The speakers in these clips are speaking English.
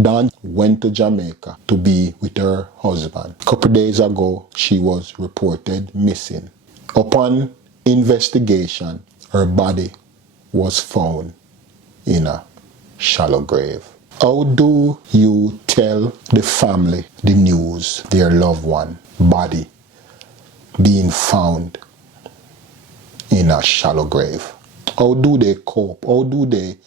Dawn went to Jamaica to be with her husband. A couple days ago, she was reported missing. Upon investigation, her body was found in a shallow grave. How do you tell the family the news, their loved one body being found in a shallow grave? How do they cope? How do they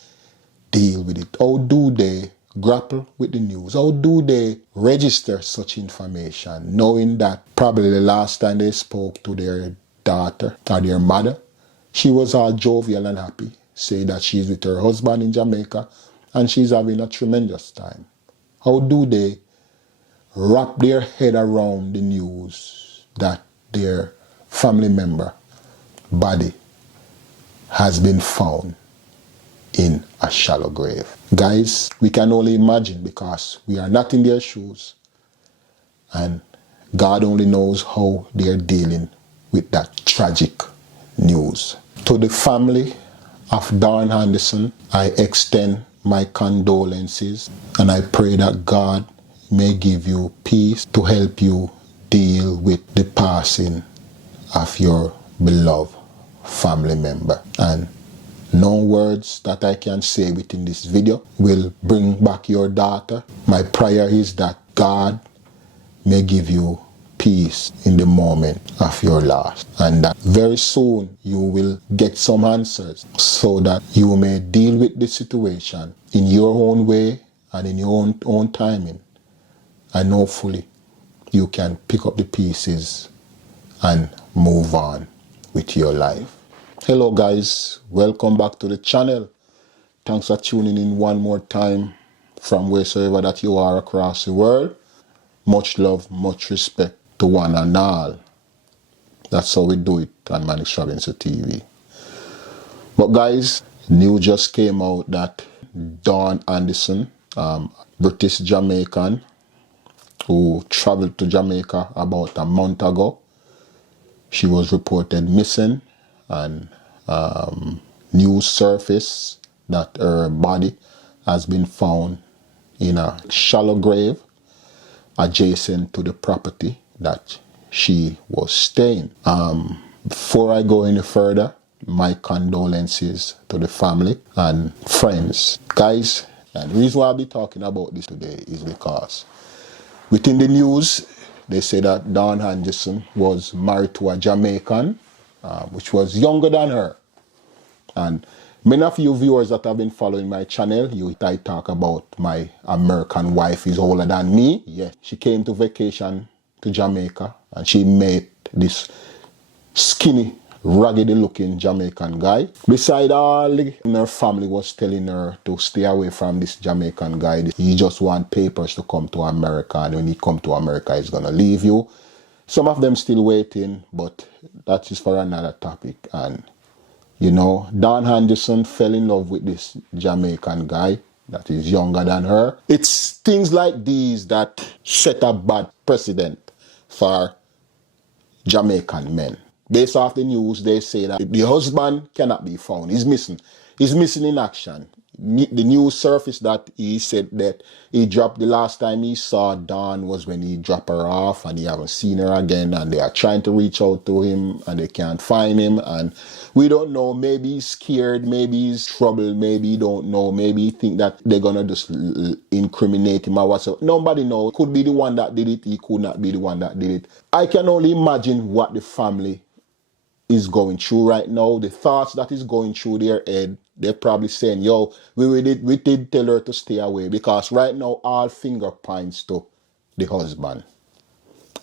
deal with it? How do they grapple with the news? How do they register such information, knowing that probably the last time they spoke to their daughter or their mother, she was all jovial and happy, say that she's with her husband in Jamaica and she's having a tremendous time? How do they wrap their head around the news that their family member body has been found in a shallow grave? Guys, we can only imagine because we are not in their shoes, and God only knows how they're dealing with that tragic news. To the family of Dawn Anderson, I extend my condolences, and I pray that God may give you peace to help you deal with the passing of your beloved family member. And no words that I can say within this video will bring back your daughter. My prayer is that God may give you peace in the moment of your loss, and that very soon you will get some answers so that you may deal with the situation in your own way and in your own timing, and hopefully you can pick up the pieces and move on with your life. Hello guys, welcome back to the channel. Thanks for tuning in one more time from wheresoever that you are across the world. Much love, much respect to one and all. That's how we do it on Manix Robinson TV. But guys, news just came out that Dawn Anderson, British Jamaican, who traveled to Jamaica about a month ago, she was reported missing, and news surfaced that her body has been found in a shallow grave adjacent to the property that she was staying. Before I go any further, my condolences to the family and friends. Guys, and the reason why I'll be talking about this today is because within the news, they say that Dawn Anderson was married to a Jamaican, which was younger than her. And many of you viewers that have been following my channel, I talk about my American wife is older than me. Yes, she came to vacation to Jamaica and she met this skinny, raggedy looking Jamaican guy. Beside all, her family was telling her to stay away from this Jamaican guy. He just want papers to come to America, and when he come to America, he's gonna leave you. Some of them still waiting, but that is for another topic. And you know, Dawn Anderson fell in love with this Jamaican guy that is younger than her. It's things like these that set a bad precedent for Jamaican men. Based off the news, they say that the husband cannot be found. He's missing. He's missing in action. The news surfaced that he said that he dropped, the last time he saw Dawn was when he dropped her off, and he haven't seen her again, and they are trying to reach out to him and they can't find him. And we don't know, maybe he's scared, maybe he's troubled, maybe he don't know, maybe he think that they're gonna just incriminate him or whatsoever. Nobody knows. Could be the one that did it, he could not be the one that did it. I can only imagine what the family is going through right now, the thoughts that is going through their head. They're probably saying, yo, we did tell her to stay away, because right now all finger points to the husband.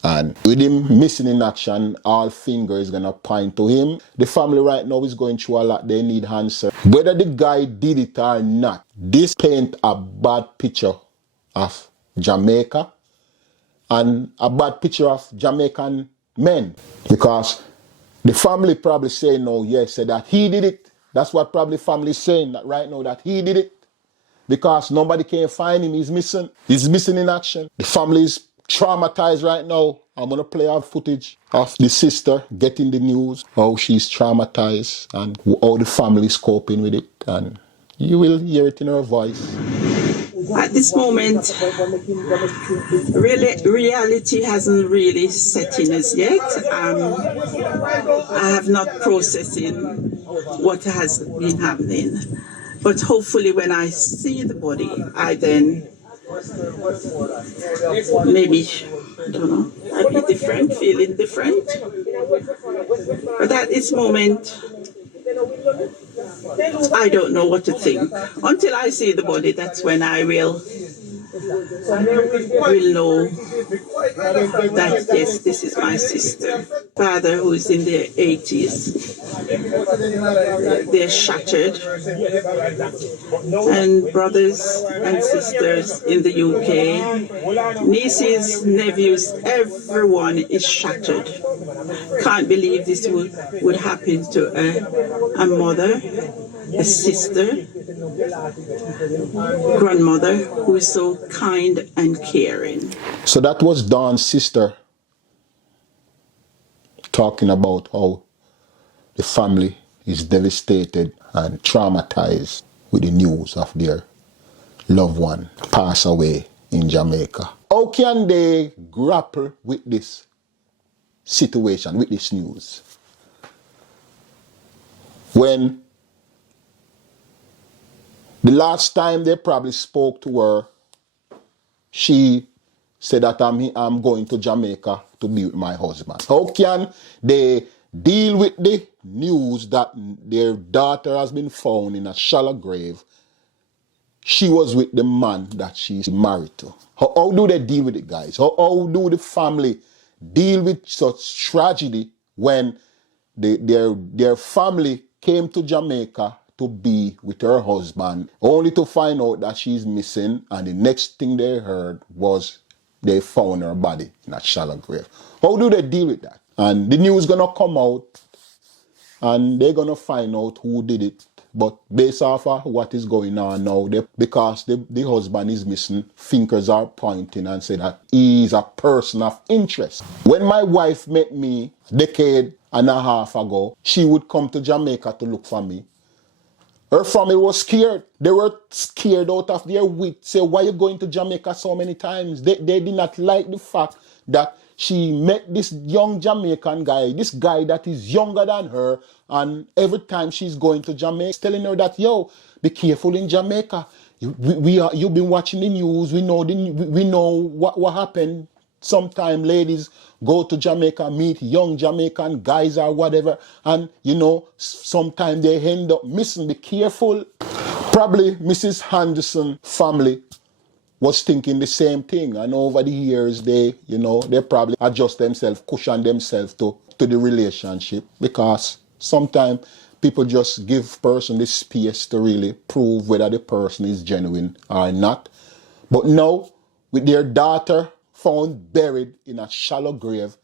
And with him missing in action, all finger is gonna point to him. The family right now is going through a lot. They need answer. Whether the guy did it or not, this paint a bad picture of Jamaica and a bad picture of Jamaican men, because the family probably say no, yes, say that he did it. That's what probably family is saying that right now, that he did it, because nobody can find him. He's missing. He's missing in action. The family is traumatized right now. I'm gonna play out footage of the sister getting the news, how she's traumatized and how the family is coping with it, and you will hear it in her voice. At this moment, really, reality hasn't really set in as yet. I have not processing what has been happening. But hopefully when I see the body, I then maybe, I don't know, I'd be different, feeling different. But at this moment, I don't know what to think. Until I see the body, that's when I will know that yes, this is my sister. Father, who is in their 80s, they're shattered. And brothers and sisters in the UK, nieces, nephews, everyone is shattered. Can't believe this would happen to a mother, a sister, grandmother who is so kind and caring. So that was Dawn's sister talking about how the family is devastated and traumatized with the news of their loved one pass away in Jamaica. How can they grapple with this situation, with this news, when the last time they probably spoke to her, she said that I'm going to Jamaica to be with my husband? How can they deal with the news that their daughter has been found in a shallow grave? She was with the man that she's married to. How do they deal with it, guys? How do the family deal with such tragedy when their family came to Jamaica to be with her husband, only to find out that she's missing, and the next thing they heard was they found her body in a shallow grave? How do they deal with that? And the news gonna come out, and they're gonna find out who did it. But based off of what is going on now, because the husband is missing, fingers are pointing and say that he is a person of interest. When my wife met me a decade and a half ago, she would come to Jamaica to look for me. Her family was scared. They were scared out of their wits. Say, why are you going to Jamaica so many times? They did not like the fact that she met this young Jamaican guy, this guy that is younger than her, and every time she's going to Jamaica, telling her that, yo, be careful in Jamaica. You've been watching the news. We know what happened. Sometimes ladies go to Jamaica, meet young Jamaican guys or whatever, and sometimes they end up missing. Be careful. Probably Mrs. Henderson family was thinking the same thing, and over the years they probably adjust themselves, cushion themselves to the relationship, because sometimes people just give person the space to really prove whether the person is genuine or not. But now, with their daughter found buried in a shallow grave,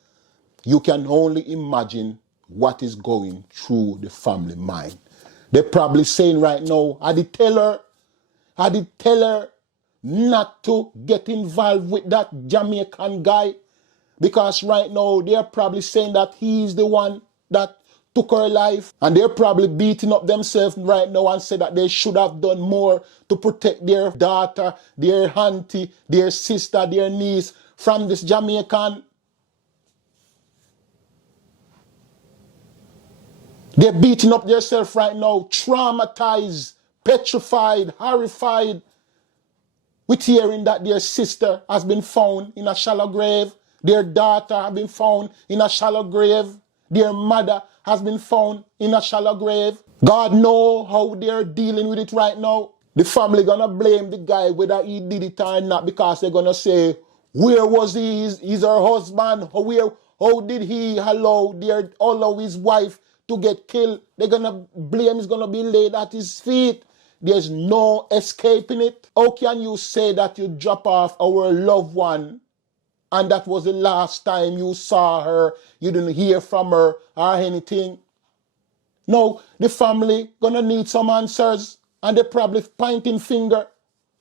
you can only imagine what is going through the family mind. They're probably saying right now, I did tell her not to get involved with that Jamaican guy, because right now they're probably saying that he's the one that took her life, and they're probably beating up themselves right now and say that they should have done more to protect their daughter, their auntie, their sister, their niece from this Jamaican. They're beating up themselves right now, traumatized, petrified, horrified, with hearing that their sister has been found in a shallow grave, their daughter has been found in a shallow grave, their mother has been found in a shallow grave. God knows how they're dealing with it right now. The family gonna blame the guy whether he did it or not, because they're gonna say, where was he? He's her husband. How did he allow his wife to get killed? They're gonna blame is gonna be laid at his feet. There's no escaping it. How can you say that you drop off our loved one and that was the last time you saw her, you didn't hear from her or anything? No, the family gonna need some answers, and they're probably pointing finger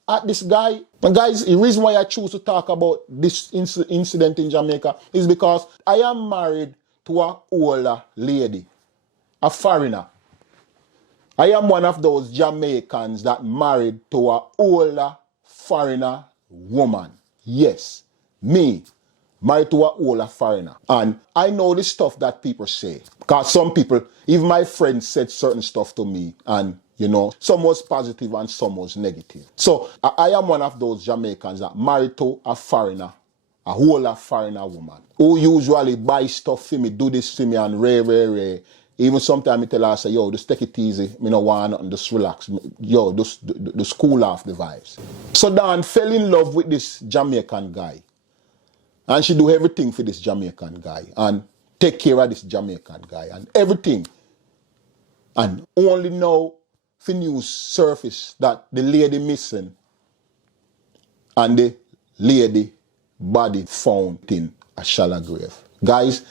at this guy. And guys, the reason why I choose to talk about this incident in Jamaica is because I am married to an older lady, a foreigner. I am one of those Jamaicans that married to an older foreigner woman. Yes, me, married to a older foreigner. And I know the stuff that people say. Because some people, even my friends said certain stuff to me. And, some was positive and some was negative. So I am one of those Jamaicans that married to a foreigner, a whole foreigner woman, who usually buy stuff for me, do this for me, and ray. Even sometimes I tell her, I say, yo, just take it easy. Me no want nothing, just relax. Yo, just cool off the vibes. So Dan fell in love with this Jamaican guy. And she do everything for this Jamaican guy. And take care of this Jamaican guy. And everything. And only now, the news surface that the lady missing. And the lady body found in a shallow grave. Guys,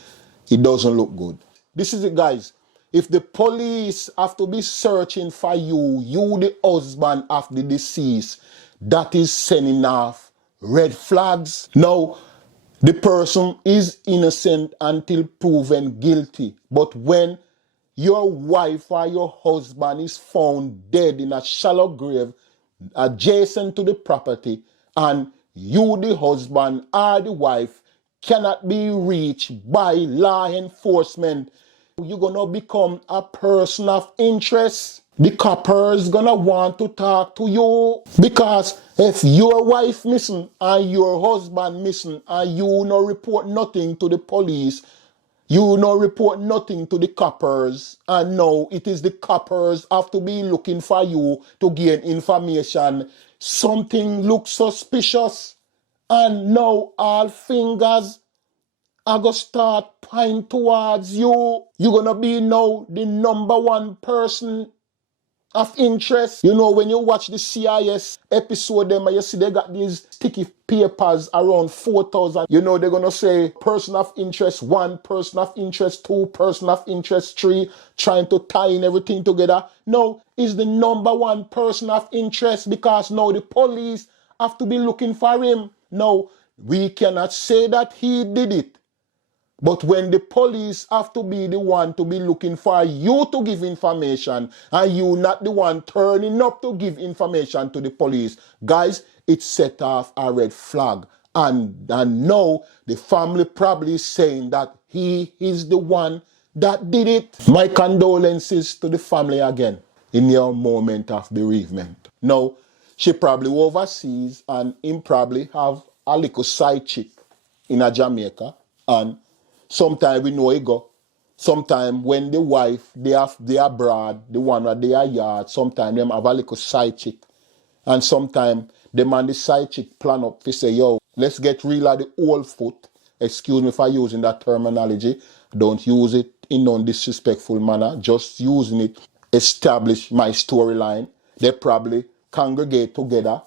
it doesn't look good. This is it, guys. If the police have to be searching for you, the husband of the deceased, that is sending off red flags. Now, the person is innocent until proven guilty. But when your wife or your husband is found dead in a shallow grave adjacent to the property, and you, the husband or the wife, cannot be reached by law enforcement, you're gonna become a person of interest. The coppers gonna want to talk to you, because if your wife missing and your husband missing and you no report nothing to the police, you no report nothing to the coppers, and now it is the coppers have to be looking for you to gain information. Something looks suspicious, and now all fingers are going to start pointing towards you. You're going to be now the number one person of interest. When you watch the CIS episode, them, you see they got these sticky papers around 4,000. They're going to say person of interest 1, person of interest 2, person of interest 3, trying to tie in everything together. No, it's the number one person of interest, because now the police have to be looking for him. No, we cannot say that he did it. But when the police have to be the one to be looking for you to give information, and you not the one turning up to give information to the police, guys, it set off a red flag. And now the family probably is saying that he is the one that did it. My condolences to the family again in your moment of bereavement. Now, she probably overseas, and him probably have a little side chick in a Jamaica, and sometimes we know he go. Sometimes when the wife, they abroad, the one that they are yard, sometimes them have a little side chick. And sometimes them and the side chick plan up to say, yo, let's get real at the old foot. Excuse me for using that terminology. Don't use it in non-disrespectful manner. Just using it, establish my storyline. They probably congregate together,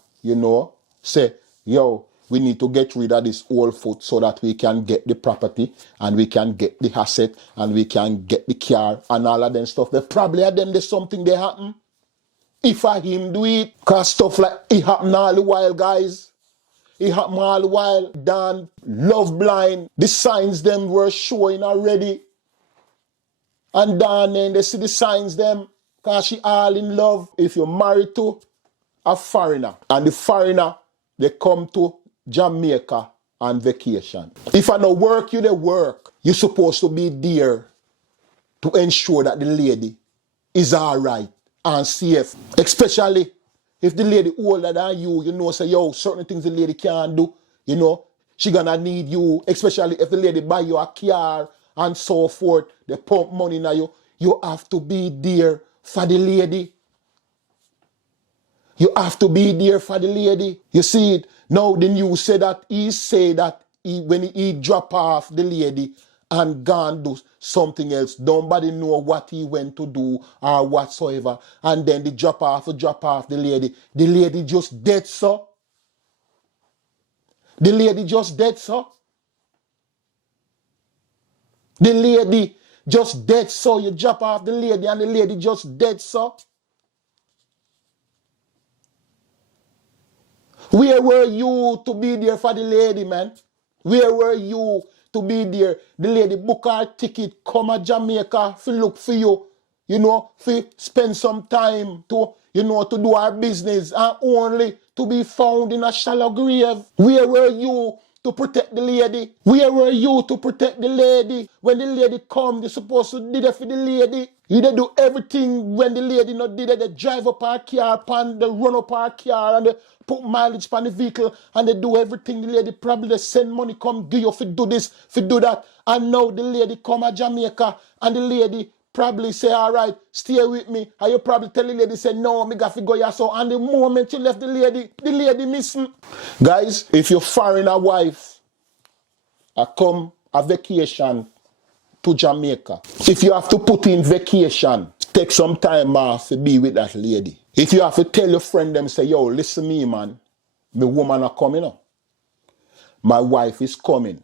say, yo, we need to get rid of this old foot so that we can get the property, and we can get the asset, and we can get the car and all of them stuff. They probably at them there's something they happen. If I him do it, cause stuff like it happen all the while, guys. It happen all the while. Dan love blind. The signs them were showing already. And Dan then they see the signs them, cause she all in love. If you're married to a foreigner, and the foreigner, they come to Jamaica on vacation. If I no work, you they work. You're supposed to be there to ensure that the lady is all right and safe. Especially if the lady older than you, say, yo, certain things the lady can't do, she gonna need you. Especially if the lady buy you a car and so forth, they pump money in you. You have to be there for the lady. You have to be there for the lady. You see it? Now the news say that when he drop off the lady and gone do something else, nobody know what he went to do or whatsoever. And then the drop off the lady. The lady just dead, so. The lady just dead, so. The lady just dead, so. You drop off the lady and the lady just dead, so. Where were you to be there for the lady, man? Where were you to be there? The lady book her ticket, come to Jamaica, to look for you, for spend some time to, you know, to do our business and only to be found in a shallow grave. Where were you to protect the lady? Where were you to protect the lady? When the lady come, they supposed to did it for the lady. You they do everything when the lady not did it. They drive up our car, they run up our car, and they put mileage on the vehicle, and they do everything. The lady probably they send money come give you for do this, for do that. And now the lady come to Jamaica, and the lady probably say, all right, stay with me. And you probably tell the lady, say, no, me got to go here. So, and the moment you left the lady missing. Guys, if you're foreign a wife, I come a vacation to Jamaica. If you have to put in vacation, take some time off to be with that lady. If you have to tell your friend them, say, yo, listen me, man. My woman are coming up. My wife is coming.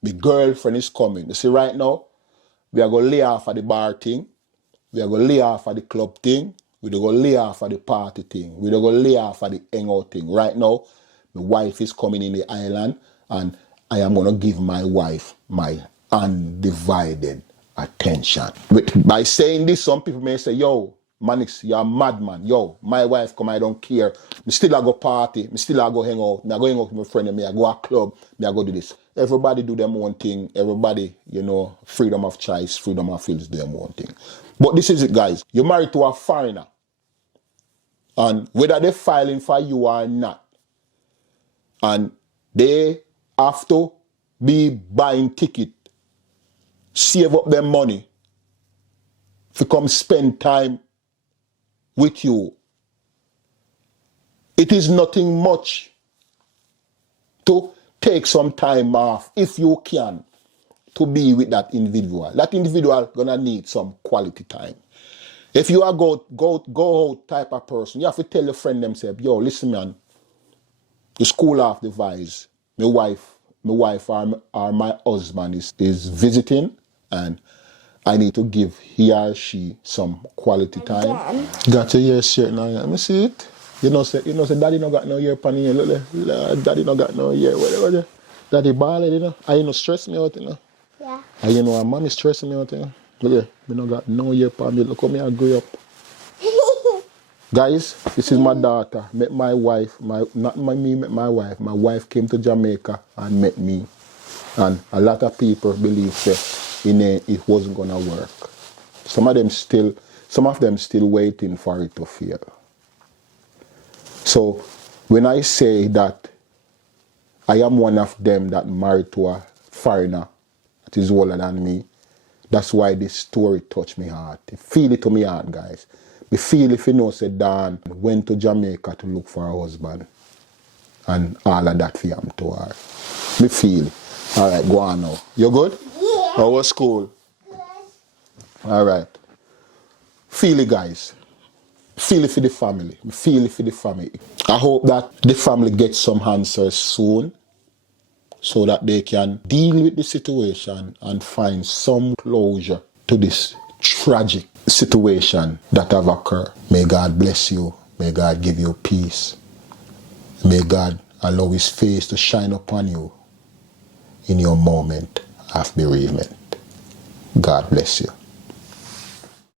My girlfriend is coming. You see, right now, we are going to lay off of the bar thing. We are going to lay off of the club thing. We are going to lay off of the party thing. We are going to lay off of the hangout thing. Right now, my wife is coming in the island, and I am going to give my wife my undivided attention. By saying this, some people may say, yo, Manix, you're a madman. Yo, my wife come, I don't care. Me still I go party. Me still I go hang out. Me I go hang out with my friend. Me I go a club. Me I go do this. Everybody do their own thing. Everybody, you know, freedom of choice, freedom of feels their own thing. But this is it, guys. You're married to a foreigner. And whether they're filing for you or not, and they have to be buying ticket, save up their money, to come spend time with you. It is nothing much to take some time off, if you can, to be with that individual. That individual gonna need some quality time. If you are go out type of person, you have to tell your friend themselves, yo, listen man, the school off the vibes. My wife or my husband is visiting, and I need to give he or she some quality time. Got your ear shirt now. Let me see it. You know, say daddy no got no ear pan here. Look, daddy no got no ear. Whatever. Daddy ballin', you know. I no stress me out, you know. Yeah. And you know, mommy stressing me out, you know. Look, me no got no ear pan. Look how me I grew up. Guys, this is my daughter. Met my wife. Not me met my wife. My wife came to Jamaica and met me. And a lot of people believe that it wasn't gonna work. Some of them still waiting for it to fail. So when I say that I am one of them that married to a foreigner that is older than me, that's why this story touched me heart. Feel it to me heart, guys. Me feel if you know, said Dan went to Jamaica to look for a husband. And all of that for him to her. Me feel it. All right, go on now. You good? Yeah. How was school? Yes. All right. Feel it, guys. Feel it for the family. Feel it for the family. I hope that the family gets some answers soon so that they can deal with the situation and find some closure to this tragic situation that have occurred. May God bless you. May God give you peace. May God allow His face to shine upon you in your moment of bereavement. God bless you.